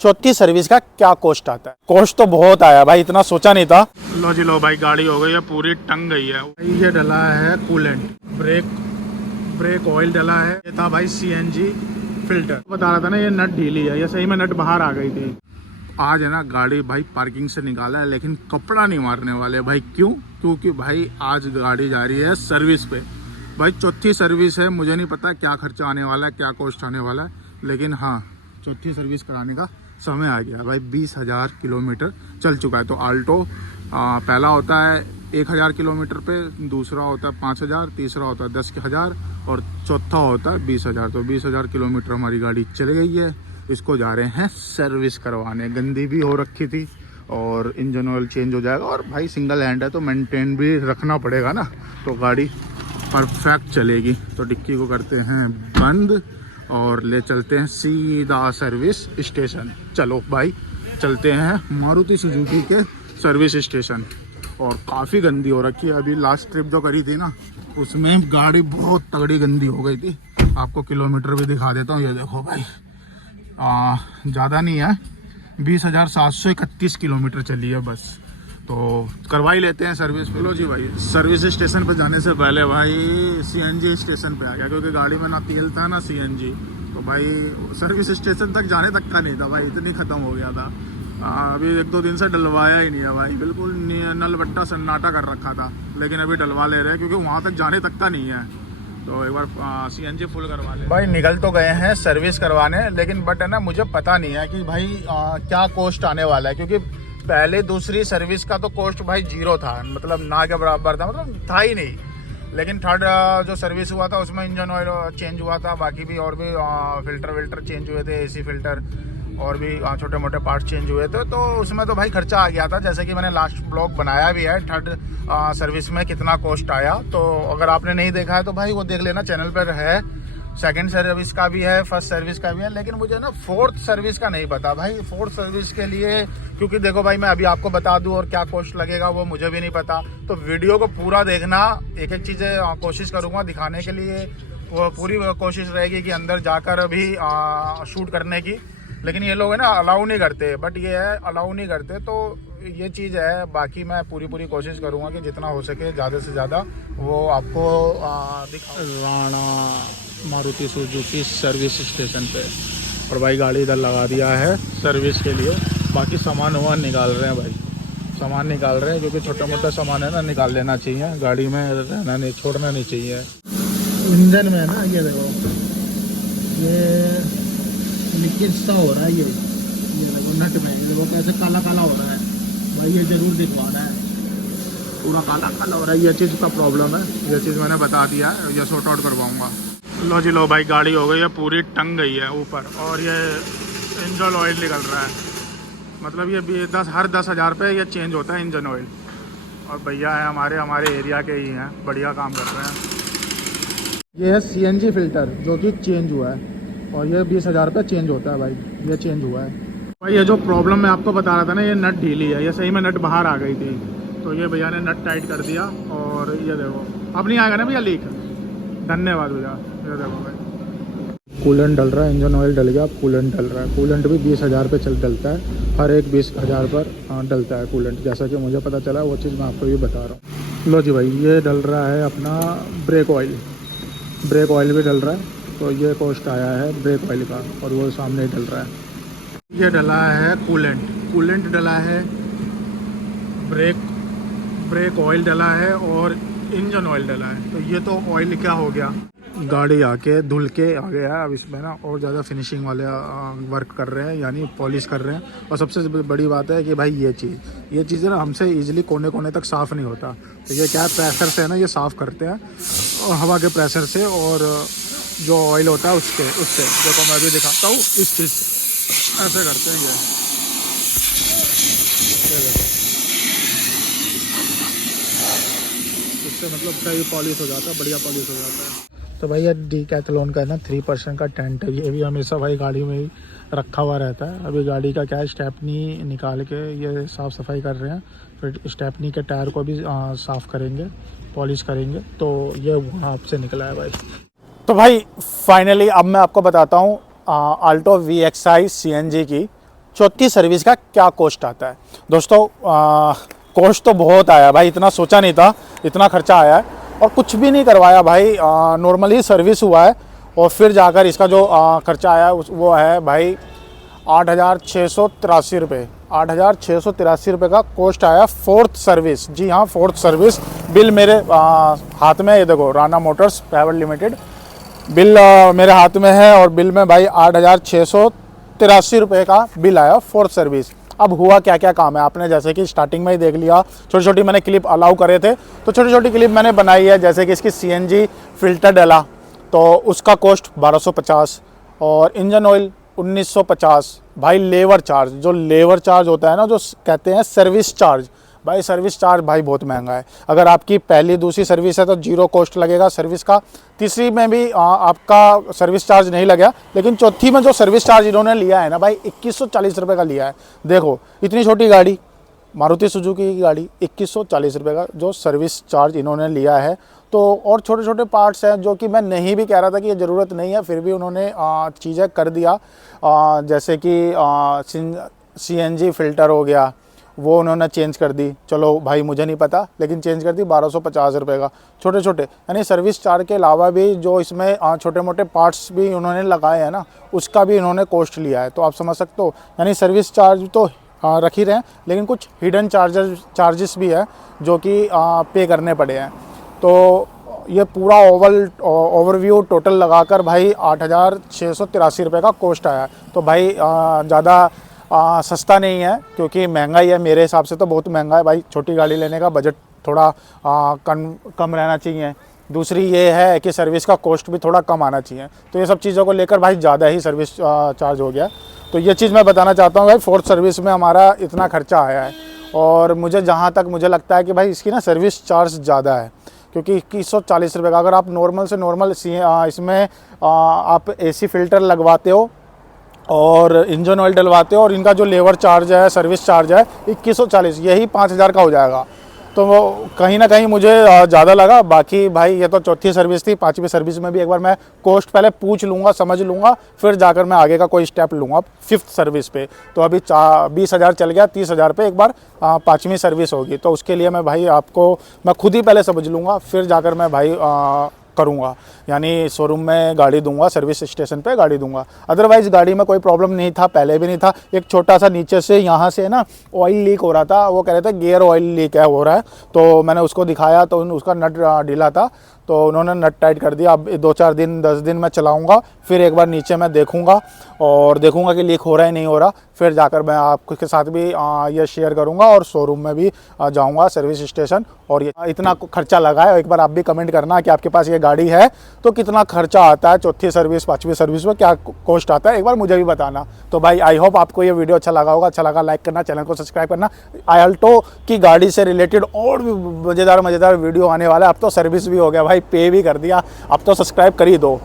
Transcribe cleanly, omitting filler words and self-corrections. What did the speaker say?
चौथी सर्विस का क्या कॉस्ट आता है। कॉस्ट तो बहुत आया भाई, इतना सोचा नहीं था। लो जी लो भाई, गाड़ी हो गई है पूरी टंग गई है। ये डला है कूलेंट, ब्रेक ऑयल डला है। ये था भाई सीएनजी फिल्टर। बता रहा था ना ये नट ढीली है, ये सही में नट बाहर आ गई थी। आज है ना गाड़ी भाई पार्किंग से निकाला है, लेकिन कपड़ा नहीं मारने वाले भाई। क्यों? क्योंकि भाई आज गाड़ी जा रही है सर्विस पे। भाई चौथी सर्विस है, मुझे नहीं पता क्या खर्चा आने वाला है, क्या कॉस्ट आने वाला है, लेकिन हाँ चौथी सर्विस कराने का समय आ गया भाई। 20,000 किलोमीटर चल चुका है। तो आल्टो पहला होता है 1,000 किलोमीटर पे, दूसरा होता है 5,000, तीसरा होता है 10,000 और चौथा होता है 20,000। तो 20,000 किलोमीटर हमारी गाड़ी चली गई है। इसको जा रहे हैं सर्विस करवाने। गंदी भी हो रखी थी और इंजन ऑयल चेंज हो जाएगा। और भाई सिंगल हैंड है तो मेंटेन भी रखना पड़ेगा ना, तो गाड़ी परफेक्ट चलेगी। तो डिक्की को करते हैं बंद और ले चलते हैं सीधा सर्विस स्टेशन। चलो भाई चलते हैं मारुति सुजुकी के सर्विस स्टेशन। और काफ़ी गंदी हो रखी है। अभी लास्ट ट्रिप जो करी थी ना, उसमें गाड़ी बहुत तगड़ी गंदी हो गई थी। आपको किलोमीटर भी दिखा देता हूँ, ये देखो भाई, ज़्यादा नहीं है, 20,731 किलोमीटर चली है बस। तो करवा ही लेते हैं सर्विस। लो जी भाई, सर्विस स्टेशन पर जाने से पहले भाई सीएनजी स्टेशन पे आ गया, क्योंकि गाड़ी में ना तेल था ना सीएनजी। तो भाई सर्विस स्टेशन तक जाने तक का नहीं था भाई, इतनी ख़त्म हो गया था। अभी 1-2 दिन से डलवाया ही नहीं है भाई, बिल्कुल नल बट्टा सन्नाटा कर रखा था। लेकिन अभी डलवा ले रहे हैं, क्योंकि वहाँ तक जाने तक का नहीं है। तो एक बार सीएनजी फुल करवा ले भाई। निकल तो गए हैं सर्विस करवाने, लेकिन बट है ना मुझे पता नहीं है कि भाई क्या कॉस्ट आने वाला है। क्योंकि पहले दूसरी सर्विस का तो कॉस्ट भाई 0 था, मतलब ना के बराबर था, मतलब था ही नहीं। लेकिन थर्ड जो सर्विस हुआ था उसमें इंजन ऑयल चेंज हुआ था, बाकी भी और भी फिल्टर चेंज हुए थे, एसी फिल्टर और भी छोटे मोटे पार्ट्स चेंज हुए थे। तो उसमें तो भाई खर्चा आ गया था, जैसे कि मैंने लास्ट ब्लॉग बनाया भी है थर्ड सर्विस में कितना कॉस्ट आया। तो अगर आपने नहीं देखा है तो भाई वो देख लेना, चैनल पर है। सेकंड सर्विस का भी है, फर्स्ट सर्विस का भी है, लेकिन मुझे ना फोर्थ सर्विस का नहीं पता भाई। फोर्थ सर्विस के लिए, क्योंकि देखो भाई मैं अभी आपको बता दूं और क्या कॉस्ट लगेगा वो मुझे भी नहीं पता। तो वीडियो को पूरा देखना, एक एक चीज़ें कोशिश करूँगा दिखाने के लिए। वो पूरी कोशिश रहेगी कि अंदर जाकर अभी शूट करने की, लेकिन ये लोग है ना अलाउ नहीं करते। बट ये है अलाउ नहीं करते, तो ये चीज़ है। बाकी मैं पूरी कोशिश करूँगा कि जितना हो सके ज़्यादा से ज़्यादा वो आपको दिखा। Rana Maruti Suzuki service station पे, और भाई गाड़ी इधर लगा दिया है सर्विस के लिए। बाकी सामान वामान निकाल रहे हैं भाई, सामान निकाल रहे हैं, क्योंकि छोटा मोटा सामान है ना निकाल लेना चाहिए, गाड़ी में रहना नहीं, छोड़ना नहीं चाहिए। इंजन में ना ये देखो, ये लिक्विड सा हो रहा है, ये देखो नट में, ये देखो कैसे काला काला हो रहा है भाई, ये जरूर दिखवाना है। पूरा काला काला हो रहा है, ये चीज़ का प्रॉब्लम है, ये चीज़ मैंने बता दिया है, ये सॉर्ट आउट करवाऊंगा। लो जी लो भाई, गाड़ी हो गई है पूरी टंग गई है ऊपर, और ये इंजन ऑयल निकल रहा है। मतलब ये हर 10,000 पे ये चेंज होता है इंजन ऑयल। और भैया है हमारे एरिया के ही हैं, बढ़िया काम कर रहे हैं। ये है सीएनजी फिल्टर जो कि चेंज हुआ है, और ये 20,000 पे चेंज होता है भाई, ये चेंज हुआ है भाई। ये जो प्रॉब्लम मैं आपको बता रहा था ना, ये नट ढीली है, ये सही में नट बाहर आ गई थी। तो ये भैया ने नट टाइट कर दिया, और ये देखो अब नहीं आएगा ना भैया लीक। धन्यवाद भैया। ये देखो भाई कूलेंट डल रहा है, इंजन ऑयल डल गया, कूलेंट डल रहा है। कूलेंट भी 20,000 पे डलता है, हर एक 20,000 पर डलता है कूलेंट, जैसा कि मुझे पता चला, वो चीज़ मैं आपको भी बता रहा हूँ। लो जी भाई, ये डल रहा है अपना ब्रेक ऑयल भी डल रहा है। तो ये कॉस्ट आया है ब्रेक ऑयल का, और वो सामने डल रहा है। ये डला है कूलेंट डला है, ब्रेक ऑयल डला है, और इंजन ऑयल डला है। तो ये तो ऑयल क्या हो गया, गाड़ी आके धुल के आ गया है। अब इसमें ना और ज़्यादा फिनिशिंग वाले वर्क कर रहे हैं, यानी पॉलिश कर रहे हैं। और सबसे बड़ी बात है कि भाई ये चीज़ ना हमसे इजीली कोने कोने तक साफ़ नहीं होता। तो ये क्या है, प्रेशर से है ना ये साफ़ करते हैं, और हवा के प्रेशर से, और जो ऑयल होता है उससे। देखो मैं भी दिखाता हूँ, इस चीज़ से ऐसे करते हैं ये देखो, इससे मतलब सही पॉलिश हो जाता है, बढ़िया पॉलिश हो जाता है। तो भाई ये डीकैथलॉन का है ना 3% का टेंट है, ये भी हमेशा भाई गाड़ी में ही रखा हुआ रहता है। अभी गाड़ी का क्या है, स्टेपनी निकाल के ये साफ़ सफाई कर रहे हैं, फिर स्टेपनी के टायर को भी साफ़ करेंगे, पॉलिश करेंगे। तो ये वहाँ से निकला है भाई। तो भाई फाइनली अब मैं आपको बताता हूँ आल्टो VXI CNG की चौथी सर्विस का क्या कॉस्ट आता है। दोस्तों कॉस्ट तो बहुत आया भाई, इतना सोचा नहीं था इतना खर्चा आया है, और कुछ भी नहीं करवाया भाई, नॉर्मली सर्विस हुआ है और फिर जाकर इसका जो खर्चा आया वो है भाई 8,683 रुपये। 8,683 रुपये का कॉस्ट आया फोर्थ सर्विस। जी हाँ, फोर्थ सर्विस। बिल मेरे हाथ में, ये देखो Rana Motors private limited bill मेरे हाथ में है, और बिल में भाई 8,683 रुपये का बिल आया फोर्थ सर्विस। अब हुआ क्या क्या काम है आपने जैसे कि स्टार्टिंग में ही देख लिया, छोटी छोटी मैंने क्लिप अलाउ करे थे तो छोटी छोटी क्लिप मैंने बनाई है। जैसे कि इसकी CNG फिल्टर डला तो उसका कॉस्ट 1250, और इंजन ऑयल 1950। भाई लेबर चार्ज, जो लेबर चार्ज होता है ना, जो कहते हैं सर्विस चार्ज, भाई सर्विस चार्ज भाई बहुत महंगा है। अगर आपकी पहली दूसरी सर्विस है तो जीरो कॉस्ट लगेगा सर्विस का, तीसरी में भी आपका सर्विस चार्ज नहीं लगेगा, लेकिन चौथी में जो सर्विस चार्ज इन्होंने लिया है ना भाई 2140 रुपये का लिया है। देखो इतनी छोटी गाड़ी, मारुति सुजुकी की गाड़ी, 2140 रुपये का जो सर्विस चार्ज इन्होंने लिया है। तो और छोटे छोटे पार्ट्स हैं जो कि मैं नहीं भी कह रहा था कि ये ज़रूरत नहीं है, फिर भी उन्होंने चीज़ें कर दिया। जैसे कि CNG फ़िल्टर हो गया, वो उन्होंने चेंज कर दी। चलो भाई मुझे नहीं पता, लेकिन चेंज कर दी 1250 रुपये का। छोटे छोटे यानी सर्विस चार्ज के अलावा भी जो इसमें छोटे मोटे पार्ट्स भी उन्होंने लगाए हैं ना, उसका भी इन्होंने कॉस्ट लिया है। तो आप समझ सकते हो, यानी सर्विस चार्ज तो रख ही रहे हैं, लेकिन कुछ हिडन चार्जेस भी है जो कि पे करने पड़े हैं। तो ये पूरा ओवरव्यू टोटल लगाकर भाई 8,683 रुपये का कॉस्ट आया है। तो भाई ज़्यादा सस्ता नहीं है, क्योंकि महंगा ही है मेरे हिसाब से, तो बहुत महंगा है भाई। छोटी गाड़ी लेने का बजट थोड़ा कम रहना चाहिए। दूसरी ये है कि सर्विस का कॉस्ट भी थोड़ा कम आना चाहिए। तो ये सब चीज़ों को लेकर भाई ज़्यादा ही सर्विस चार्ज हो गया। तो ये चीज़ मैं बताना चाहता हूँ भाई, फोर्थ सर्विस में हमारा इतना खर्चा आया है। और मुझे जहाँ तक मुझे लगता है कि भाई इसकी ना सर्विस चार्ज ज़्यादा है, क्योंकि 2140 रुपये का, अगर आप नॉर्मल से नॉर्मल इसमें आप AC फ़िल्टर लगवाते हो और इंजन ऑयल डलवाते हो, और इनका जो लेबर चार्ज है, सर्विस चार्ज है 2140, यही 5,000 का हो जाएगा। तो वो कहीं ना कहीं मुझे ज़्यादा लगा। बाकी भाई ये तो चौथी सर्विस थी, पांचवी सर्विस में भी एक बार मैं कॉस्ट पहले पूछ लूँगा, समझ लूँगा, फिर जाकर मैं आगे का कोई स्टेप लूँगा फिफ्थ सर्विस पे। तो अभी 20,000 चल गया, 30,000 पे एक बार पाँचवीं सर्विस होगी। तो उसके लिए मैं भाई आपको मैं खुद ही पहले समझ लूँगा, फिर जाकर मैं भाई करूँगा, यानी शोरूम में गाड़ी दूंगा, सर्विस स्टेशन पे गाड़ी दूंगा। अदरवाइज़ गाड़ी में कोई प्रॉब्लम नहीं था, पहले भी नहीं था। एक छोटा सा नीचे से यहाँ से ना ऑयल लीक हो रहा था, वो कह रहे थे गियर ऑयल लीक है, हो रहा है। तो मैंने उसको दिखाया तो उसका नट ढीला था, तो उन्होंने नट टाइट कर दिया। अब 2-4 दिन 10 दिन मैं चलाऊँगा, फिर एक बार नीचे मैं देखूँगा और देखूँगा कि लीक हो रहा है नहीं हो रहा, फिर जाकर मैं आपके साथ भी ये शेयर करूँगा और शोरूम में भी जाऊँगा, सर्विस स्टेशन। और ये इतना खर्चा लगा है, एक बार आप भी कमेंट करना कि आपके पास ये गाड़ी है तो कितना खर्चा आता है, चौथी सर्विस पाँचवीं सर्विस में क्या कॉस्ट आता है, एक बार मुझे भी बताना। तो भाई आई होप आपको ये वीडियो अच्छा लगा होगा। अच्छा लगा लाइक करना, चैनल को सब्सक्राइब करना। आल्टो की गाड़ी से रिलेटेड और भी मज़ेदार वीडियो आने वाला है। अब तो सर्विस भी हो गया भाई, पे भी कर दिया, अब तो सब्सक्राइब कर ही दो।